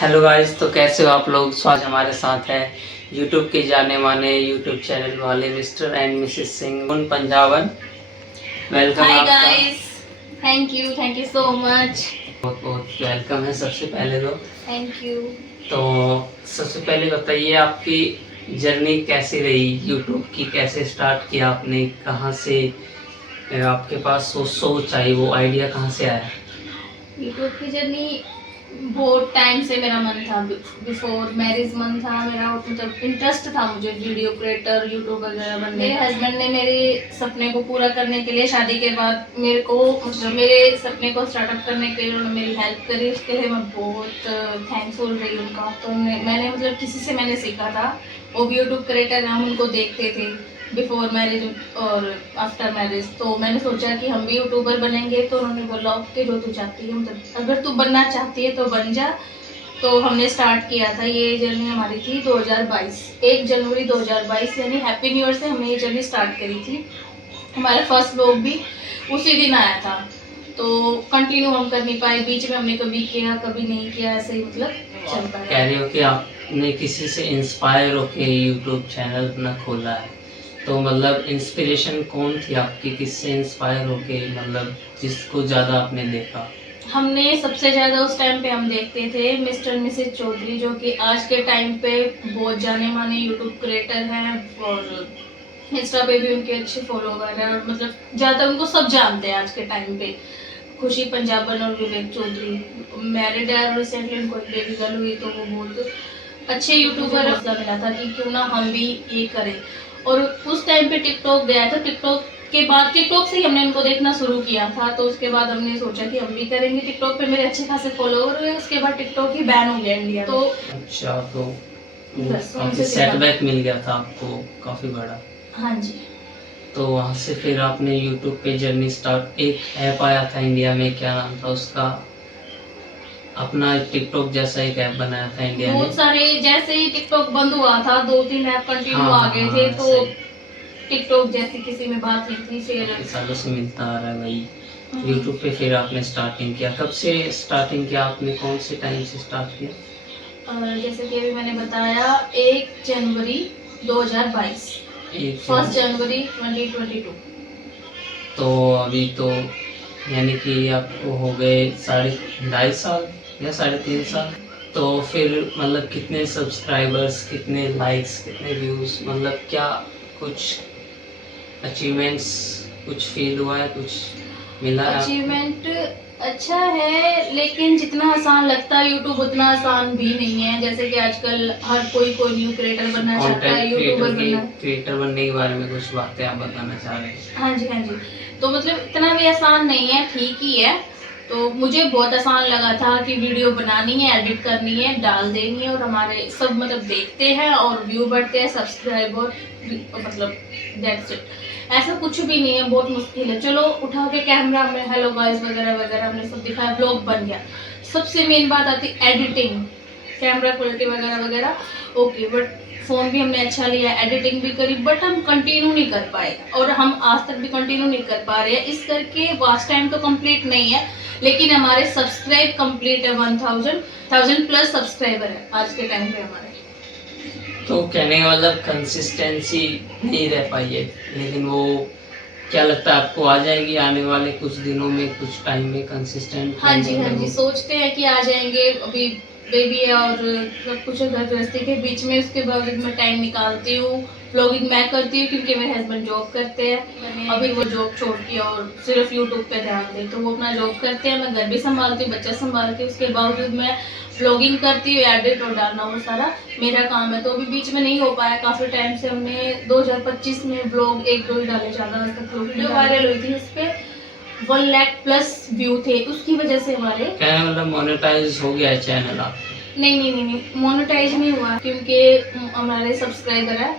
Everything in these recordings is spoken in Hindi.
हेलो गाइस, तो कैसे हो आप लोग। स्वागत हमारे साथ है यूट्यूब के जाने माने यूट्यूब चैनल वाले मिस्टर एंड मिसेस सिंह उन पंजाबन। वेलकम हाय आपका। Guys, thank you so much. बहुत बहुत वेलकम है सबसे पहले तो। Thank you. तो सबसे पहले बताइए आपकी जर्नी कैसी रही यूट्यूब की, कैसे स्टार्ट किया आपने, कहाँ से आपके पास वो सोच आई, वो आइडिया कहाँ से आया। यूट्यूब की जर्नी बहुत टाइम से मेरा मन था, बिफोर मैरिज मन था मेरा, मतलब इंटरेस्ट था मुझे वीडियो क्रिएटर यूट्यूब वगैरह बनने। मेरे हस्बैंड ने मेरे सपने को पूरा करने के लिए शादी के बाद मेरे को, मतलब मेरे सपने को स्टार्टअप करने के लिए उन्होंने मेरी हेल्प करी। उसके लिए मैं बहुत थैंकफुल रही उनका। तो मैंने मतलब किसी से मैंने सीखा था, वो भी यूट्यूब क्रिएटर, हम उनको देखते थे बिफोर मैरिज और आफ्टर मैरिज। तो मैंने सोचा कि हम भी यूट्यूबर बनेंगे। तो उन्होंने बोला ओके, जो तू चाहती है, मतलब अगर तू बनना चाहती है तो बन जा। तो हमने स्टार्ट किया था, ये जर्नी हमारी थी 2022, 1 जनवरी 2022, यानी हैप्पी न्यू ईयर से हमने ये जर्नी स्टार्ट करी थी। हमारा फर्स्ट व्लॉग भी उसी दिन आया था। तो कंटिन्यू हम कर नहीं पाए, बीच में हमने कभी किया कभी नहीं किया, ऐसे ही मतलब चलता है। कह रहे हो कि आपने किसी से इंस्पायर होके यूट्यूब चैनल अपना खोला है, तो मतलब इंस्पिरेशन कौन थी आपकी, किससे इंस्पायर होके, मतलब जिसको ज़्यादा आपने देखा। हमने सबसे ज़्यादा उस टाइम पे हम देखते थे मिस्टर मिसेस चौधरी, जो कि आज के टाइम पे बहुत जाने माने यूट्यूब क्रिएटर हैं और इंस्टा पे भी उनके अच्छे फॉलोवर हैं, और मतलब ज़्यादा उनको सब जानते हैं आज के टाइम पे। खुशी पंजाबन और विवेक चौधरी मैरिड है, रिसेंटली उनको एक बेबी गर्ल हुई। तो वो बहुत अच्छे यूट्यूबर हौसला मिला था कि क्यों ना हम भी ये करें। और उस टाइम पे टिकटॉक गया था, टिकटॉक के बाद टिकटॉक से ही हमने इनको देखना शुरू किया था। तो उसके बाद हमने सोचा कि हम भी करेंगे। टिकटॉक पे मेरे अच्छे खासे फॉलोवर हुए, उसके बाद टिकटॉक ही बैन हो गया इंडिया। तो अच्छा, तो बस काफ़ी सेटबैक मिल गया था आपको, काफ़ी बड़ा। हाँ जी। तो वहाँ से फिर आपने यूट्यूब पे जर्नी स्टार्ट, एक ऐप आया था इंडिया में, क्या नाम था उसका, अपना टिकटॉक जैसा एक ऐप बनाया था इंडिया बहुत ने। सारे, जैसे ही टिकटॉक बंद हुआ था 2-3 ऐप कंटिन्यू हाँ आ हाँ गए थे। हाँ, तो सही। टिकटॉक जैसी किसी में बात नहीं थी फिर। काफ़ी सालों से मिलता आ रहा है भाई। यूट्यूब पे फिर आपने स्टार्टिंग किया, कब से स्टार्टिंग किया आपने, कौन से टाइम से स्टार्ट किया। जैसे कि अभी मैंने बताया 1 जनवरी 2022, एक 1 जनवरी 2022। तो अभी तो यानी कि आपको हो गए 2.5 साल या 3.5 साल। तो फिर मतलब कितने सब्सक्राइबर्स, कितने लाइक्स, कितने व्यूज़, मतलब क्या कुछ अचीवमेंट्स, कुछ फील हुआ है, कुछ मिला है आपको। अचीवमेंट अच्छा है, लेकिन जितना आसान लगता है यूट्यूब उतना आसान भी नहीं है। जैसे कि आजकल हर कोई न्यू क्रिएटर बनना चाहता है, कंटेंट यूट्यूबर बनना। क्रिएटर बनने के बारे में कुछ बातें आप बताना चाह रहे हैं। हाँ जी, हाँ जी। तो मतलब इतना भी आसान नहीं है, ठीक ही है। तो मुझे बहुत आसान लगा था कि वीडियो बनानी है, एडिट करनी है, डाल देनी है, और हमारे सब मतलब देखते हैं और व्यू बढ़ते हैं, सब्सक्राइबर, मतलब दैट्स इट। ऐसा कुछ भी नहीं है, बहुत मुश्किल है। चलो उठा के कैमरा में हेलो गाइस वगैरह वगैरह हमने सब दिखाया, ब्लॉग बन गया। सबसे मेन बात आती एडिटिंग, कैमरा क्वालिटी वगैरह वगैरह ओके, बट फ़ोन भी हमने अच्छा लिया, एडिटिंग भी करी, बट हम कंटिन्यू नहीं कर पाए, और हम आज तक भी कंटिन्यू नहीं कर पा रहे हैं। इस करके वाच टाइम तो कंप्लीट नहीं है, लेकिन हमारे सब्सक्राइब कंप्लीट है। 1000 प्लस सब्सक्राइबर है आज के टाइम पे हमारे। तो कहने का मतलब कंसिस्टेंसी नहीं रह पाई है, लेकिन वो क्या लगता है आपको आ जाएगी आने वाले कुछ दिनों में, कुछ टाइम में कंसिस्टेंट हाँ जी, रहने हाँ में जी, वो। सोचते हैं कि आ जाएंगे। अभी बेबी है और सब कुछ है घर गृहस्थी के बीच में, उसके बाद मैं टाइम निकालती हूँ। व्लॉगिंग मैं करती हूँ क्योंकि मेरे हस्बैंड जॉब करते हैं। अभी वो जॉब छोड़ के और सिर्फ यूट्यूब पे ध्यान दे, तो वो अपना जॉब करते हैं, मैं घर भी संभालती हूँ, बच्चा संभालती हूँ। उसके बावजूद मैं व्लॉगिंग करती हूँ, एडिट और डालना वो सारा मेरा काम है। तो अभी बीच में नहीं हो पाया, काफ़ी टाइम से हमने 2025 में व्लॉग 1-2 ही डाले, ज़्यादा आज तक वीडियो वायरल हुई थी, उस पर 1 लाख प्लस व्यू थे, उसकी वजह से हमारे। कहने का मतलब मोनेटाइज हो गया है चैनल आप। नहीं, मोनेटाइज नहीं हुआ क्योंकि हमारे सब्सक्राइबर है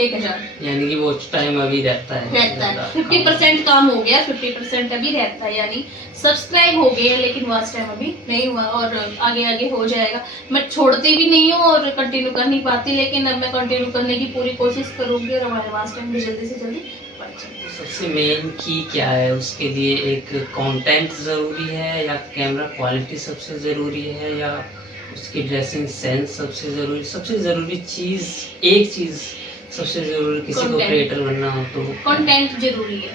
1000। यानी कि वॉच टाइम अभी रहता है रहता ज़्यादा है 50% काम हो गया, 50% अभी रहता है, यानी सब्सक्राइब हो गए हैं, लेकिन वॉच टाइम अभी नहीं हुआ, और आगे आगे हो जाएगा। मैं छोड़ती भी नहीं हूँ और कंटिन्यू कर नहीं पाती, लेकिन अब मैं कंटिन्यू करने की पूरी कोशिश करूँगी, और हमारे वॉच टाइम भी जल्दी से जल्दी बढ़ जाए। सबसे मेन की क्या है उसके लिए, एक कंटेंट ज़रूरी है या कैमरा क्वालिटी सबसे ज़रूरी है, या उसकी ड्रेसिंग सेंस सबसे ज़रूरी चीज़, एक चीज़ सबसे ज़रूरी किसी को Content. क्रिएटर बनना हो तो कंटेंट जरूरी है,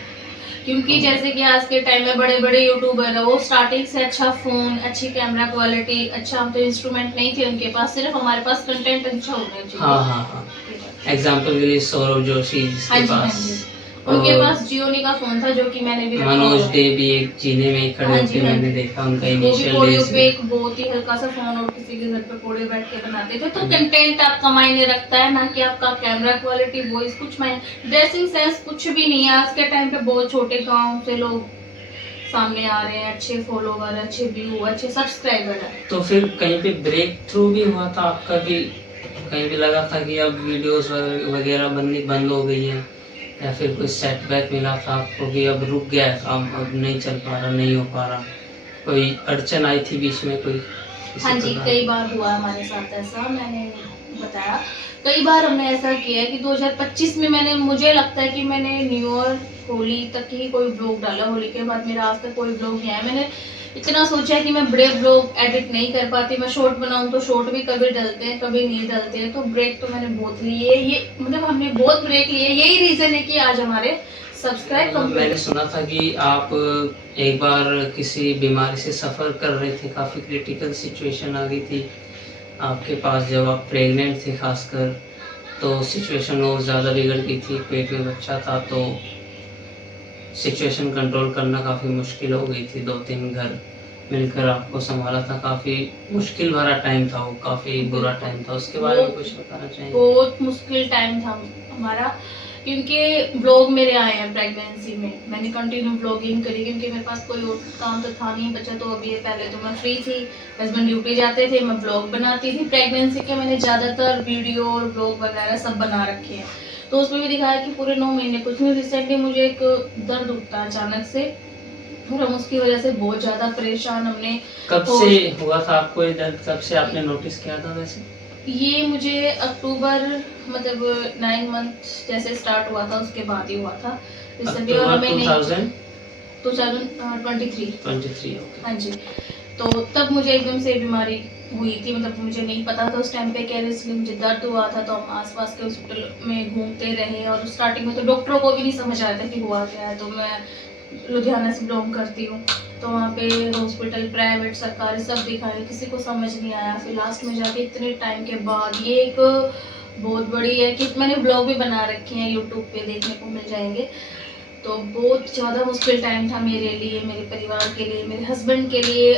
क्योंकि जैसे कि आज के टाइम में बड़े बड़े यूट्यूबर है, वो स्टार्टिंग से अच्छा फोन, अच्छी कैमरा क्वालिटी, अच्छा तो इंस्ट्रूमेंट नहीं थे उनके पास, सिर्फ हमारे पास कंटेंट अच्छा होना चाहिए। हाँ हाँ हाँ। एग्जाम्पल के लिए सौरभ जोशी हाँ जिसके जी, हाँ पास, जी, उनके और पास जियोनी का फोन था, जो कि मैंने भी रखा मनोज हुआ है। डे भी एक जीने में ही खड़े हाँ होके जी, हाँ मैंने जी। देखा उनका वो भी इनिशियल पोडियो डेज पे में। एक बहुत ही हल्का सा फोन और किसी के घर पे पोड़े बैठ के बनाते थे। तो हाँ। कंटेंट आपका मायने रखता है, ना कि आपका कैमरा क्वालिटी, वॉइस कुछ मायने, ड्रेसिंग सेंस कुछ भी नहीं है। आज के टाइम पे बहुत छोटे गांव से लोग सामने आ रहे हैं, अच्छे फॉलोवर, अच्छे व्यू, अच्छे सब्सक्राइबर है। तो फिर कहीं पे ब्रेक थ्रू भी हुआ था आपका, भी कहीं भी लगा था कि अब वीडियोस वगैरह बननी बंद हो गई है, या फिर कोई सेटबैक मिला था आपको कि अब रुक गया है काम, अब नहीं चल पा रहा, नहीं हो पा रहा, कोई अड़चन आई थी बीच में कोई किसी हाँ जी, प्रकार कई की? बार हुआ हमारे साथ ऐसा, मैंने बताया। कई बार हमने ऐसा किया है कि 2025 में मुझे लगता है कि मैंने न्यू ईयर, होली तक ही कोई ब्लॉग डाला। होली के बाद मेरा आज तक कोई ब्लॉग नहीं आया। मैंने इतना सोचा है कि मैं बड़े ब्लॉग एडिट नहीं कर पाती, मैं शॉर्ट बनाऊं तो शॉर्ट भी कभी डलते हैं, कभी नहीं डलते हैं। तो ब्रेक तो मैंने बहुत लिए, ये मतलब हमने बहुत ब्रेक लिए। यही रीजन है कि आज हमारे सब्सक्राइब मैंने सुना था कि आप एक बार किसी बीमारी से सफ़र कर रहे थे, काफ़ी क्रिटिकल सिचुएशन आ गई थी आपके पास जब आप प्रेग्नेंट थे खासकर, तो सिचुएशन और ज़्यादा बिगड़ गई थी, पेट में बच्चा था, तो सिचुएशन कंट्रोल करना काफ़ी मुश्किल हो गई थी। 2-3 घर मिलकर आपको संभाला था, काफ़ी मुश्किल भरा टाइम था वो, काफ़ी बुरा टाइम था, उसके बारे में कुछ बताना चाहेंगे? बहुत मुश्किल टाइम था हमारा, क्योंकि ब्लॉग मेरे आए हैं प्रेगनेंसी में। मैंने कंटिन्यू ब्लॉगिंग करी, क्योंकि मेरे पास कोई और काम तो था नहीं बचा। तो अभी पहले तो मैं फ्री थी, हस्बैंड ड्यूटी जाते थे, मैं ब्लॉग बनाती थी। प्रेगनेंसी के मैंने ज़्यादातर वीडियो और ब्लॉग वगैरह सब बना रखे हैं। तो उसमें भी दिखाया कि पूरे 9 महीने कुछ नहीं। रिसेंटली मुझे एक दर्द उठता अचानक से, और हम उसकी वजह से बहुत ज़्यादा परेशान। हमने कब से हुआ था आपको ये दर्द, कब से आपने नोटिस किया था वैसे? ये मुझे अक्टूबर मतलब 9 मंथ जैसे स्टार्ट हुआ था, उसके बाद ही हुआ था रिसेंटली। और हमें 2023 ओके। हाँ जी। तो तब मुझे एकदम से बीमारी हुई थी, मतलब मुझे नहीं पता था उस टाइम पे क्या, इसलिए मुझे दर्द हुआ था। तो हम आसपास के हॉस्पिटल में घूमते रहे, और स्टार्टिंग में तो डॉक्टरों को भी नहीं समझ आया था कि हुआ क्या है। तो मैं लुधियाना से बिलोंग करती हूँ, तो वहाँ पे हॉस्पिटल प्राइवेट सरकारी सब दिखाए, किसी को समझ नहीं आया। फिर लास्ट में जाके इतने टाइम के बाद, ये एक बहुत बड़ी है कि मैंने ब्लॉग भी बना रखे हैं, यूट्यूब पे देखने को मिल जाएंगे। तो बहुत ज़्यादा मुश्किल टाइम था मेरे लिए, मेरे परिवार के लिए, मेरे हस्बैंड के लिए,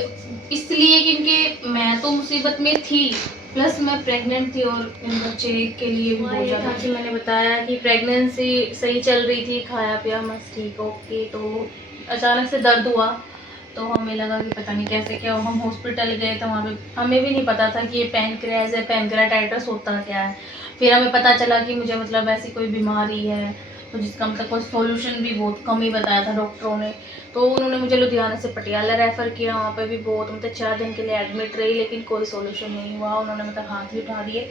इसलिए क्योंकि मैं तो मुसीबत में थी, प्लस मैं प्रेग्नेंट थी, और मेरे बच्चे के लिए भी बहुत ज़्यादा थी। मैंने बताया कि प्रेगनेंसी सही चल रही थी, खाया पिया मस्त ठीक ओके। तो अचानक से दर्द हुआ, तो हमें लगा कि पता नहीं कैसे क्या हो। हम हॉस्पिटल गए तो वहाँ पे हमें भी नहीं पता था कि ये पैनक्रियाज है, पैनक्रियाटाइटिस होता क्या है। फिर हमें पता चला कि मुझे मतलब ऐसी कोई बीमारी है, तो जिसका मतलब कोई सॉल्यूशन भी बहुत कम ही बताया था डॉक्टरों ने। तो उन्होंने मुझे लुधियाना से पटियाला रेफ़र किया। वहाँ पे भी बहुत मतलब 4 दिन के लिए एडमिट रही, लेकिन कोई सॉल्यूशन नहीं हुआ। उन्होंने मतलब हाथ ही उठा दिए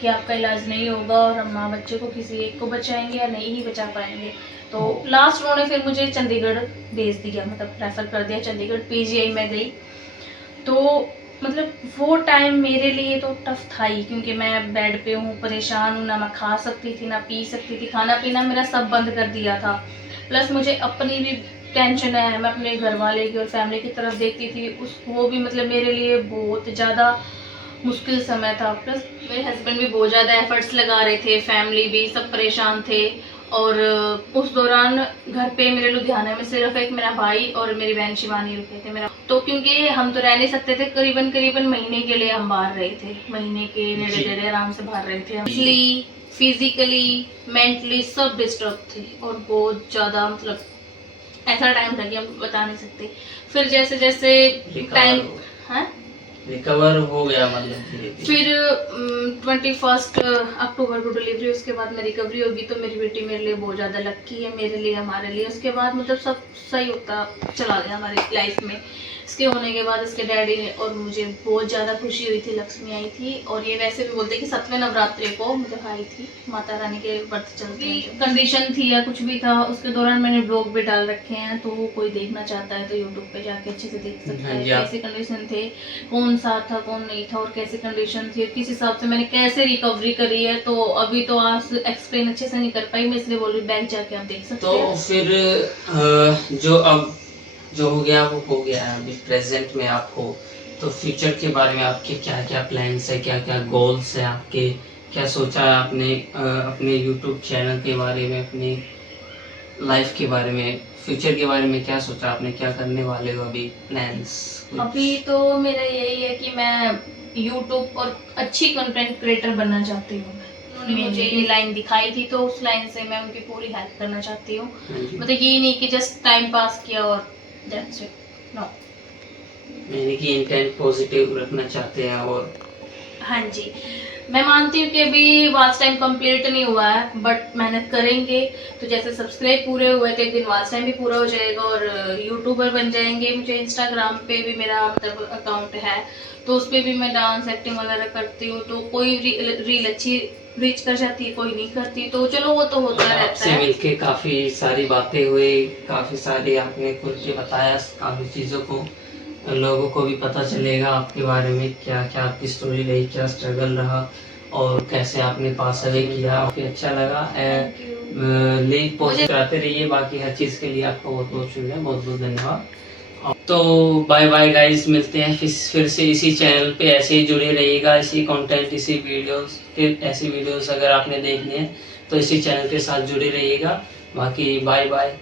कि आपका इलाज नहीं होगा, और हम माँ बच्चे को किसी एक को बचाएंगे या नहीं ही बचा पाएंगे। तो लास्ट उन्होंने फिर मुझे चंडीगढ़ भेज दिया, मतलब रेफ़र कर दिया चंडीगढ़, पीजीआई में गई। तो मतलब वो टाइम मेरे लिए तो टफ था ही, क्योंकि मैं बेड पे हूँ, परेशान हूँ, ना मैं खा सकती थी ना पी सकती थी, खाना पीना मेरा सब बंद कर दिया था। प्लस मुझे अपनी भी टेंशन है, मैं अपने घर वाले की और फैमिली की तरफ देखती थी, उस वो भी मतलब मेरे लिए बहुत ज़्यादा मुश्किल समय था। प्लस मेरे हस्बैंड भी बहुत ज़्यादा एफर्ट्स लगा रहे थे, फैमिली भी सब परेशान थे। और उस दौरान घर पे मेरे लुधियाना में सिर्फ एक मेरा भाई और मेरी बहन शिवानी रुके थे। मेरा तो क्योंकि हम तो रह नहीं सकते थे, करीबन महीने के लिए हम बाहर रहे थे, महीने के नेड़े आराम से बाहर रहे थे। इसलिए फिजिकली मेंटली सब डिस्टर्ब थे, और बहुत ज़्यादा मतलब ऐसा टाइम था कि हम बता नहीं सकते। फिर जैसे जैसे टाइम रिकवर हो गया मतलब धीरे-धीरे। फिर 21 अक्टूबर को डिलीवरी, उसके बाद मेरी रिकवरी होगी। तो मेरी बेटी मेरे लिए बहुत ज़्यादा लक्की है, मेरे लिए, हमारे लिए। उसके बाद मतलब सब सही होता चला गया हमारी लाइफ में। इसके होने के बाद इसके डैडी ने और मुझे बहुत ज़्यादा खुशी हुई थी, लक्ष्मी आई थी। और ये वैसे भी बोलते कि 7वें नवरात्रि को मतलब आई थी, माता रानी के व्रत चलते हैं। कंडीशन थी या कुछ भी था, उसके दौरान मैंने ब्लॉग भी डाल रखे हैं, तो कोई देखना चाहता है तो यूट्यूब पे जाके अच्छे से देख सकता है कैसे कंडीशन थे, कौन कौन साथ था कौन नहीं था और कैसी कंडीशन थी, किस हिसाब से मैंने कैसे रिकवरी करी है, तो अभी तो आज एक्सप्लेन अच्छे से नहीं कर पाई मैं, इसलिए बोल रही बैक जाके आप देख सकते तो हैं। फिर जो अब जो हो गया वो हो गया है, अभी प्रेजेंट में आप हो, तो फ्यूचर के बारे में आपके क्या क्या प्लान्स है, क्या क्या गोल्स है आपके, क्या सोचा है आपने अपने यूट्यूब चैनल के बारे में, अपनी लाइफ के बारे में, फ्यूचर के बारे में क्या सोचा आपने, क्या करने वाले हो अभी प्लान्स? अभी तो मेरा यही है कि मैं यूट्यूब पर अच्छी कंटेंट क्रिएटर बनना चाहती हूँ। उन्होंने मुझे ये लाइन दिखाई थी तो उस लाइन से मैं उनकी पूरी हेल्प करना चाहती हूँ। मतलब ये नहीं कि जस्ट टाइम पास किया और दैट्स इट, नो। यानी कि इंटेंट पॉजिटिव रखना चाहते हैं। और हाँ जी, मैं मानती हूँ कि अभी वाच टाइम कंप्लीट नहीं हुआ है, बट मेहनत करेंगे तो जैसे सब्सक्राइब पूरे हुए तो एक दिन वाच टाइम भी पूरा हो जाएगा और यूट्यूबर बन जाएंगे। मुझे इंस्टाग्राम पे भी मेरा मतलब अकाउंट है, तो उस पर भी मैं डांस एक्टिंग वगैरह करती हूँ, तो कोई रील अच्छी रीच कर जाती है, कोई नहीं करती, तो चलो वो तो होता रहता आपसे है। मिलके काफ़ी सारी बातें हुई, काफ़ी सारी आपने खुल के बताया काफ़ी चीज़ों को, लोगों को भी पता चलेगा आपके बारे में, क्या क्या आपकी स्टोरी रही, क्या स्ट्रगल रहा और कैसे आपने पास अवे किया। काफ़ी अच्छा लगा। लीव पोस्ट कराते रहिए, बाकी हर चीज़ के लिए आपका बहुत बहुत शुक्रिया, बहुत बहुत धन्यवाद। तो बाय बाय गाइस, मिलते हैं फिर से इसी चैनल पे, ऐसे ही जुड़े रहिएगा, इसी कंटेंट, इसी वीडियोस के, ऐसी वीडियोस अगर आपने देखनी है तो इसी चैनल के साथ जुड़े रहिएगा। बाकी बाय बाय।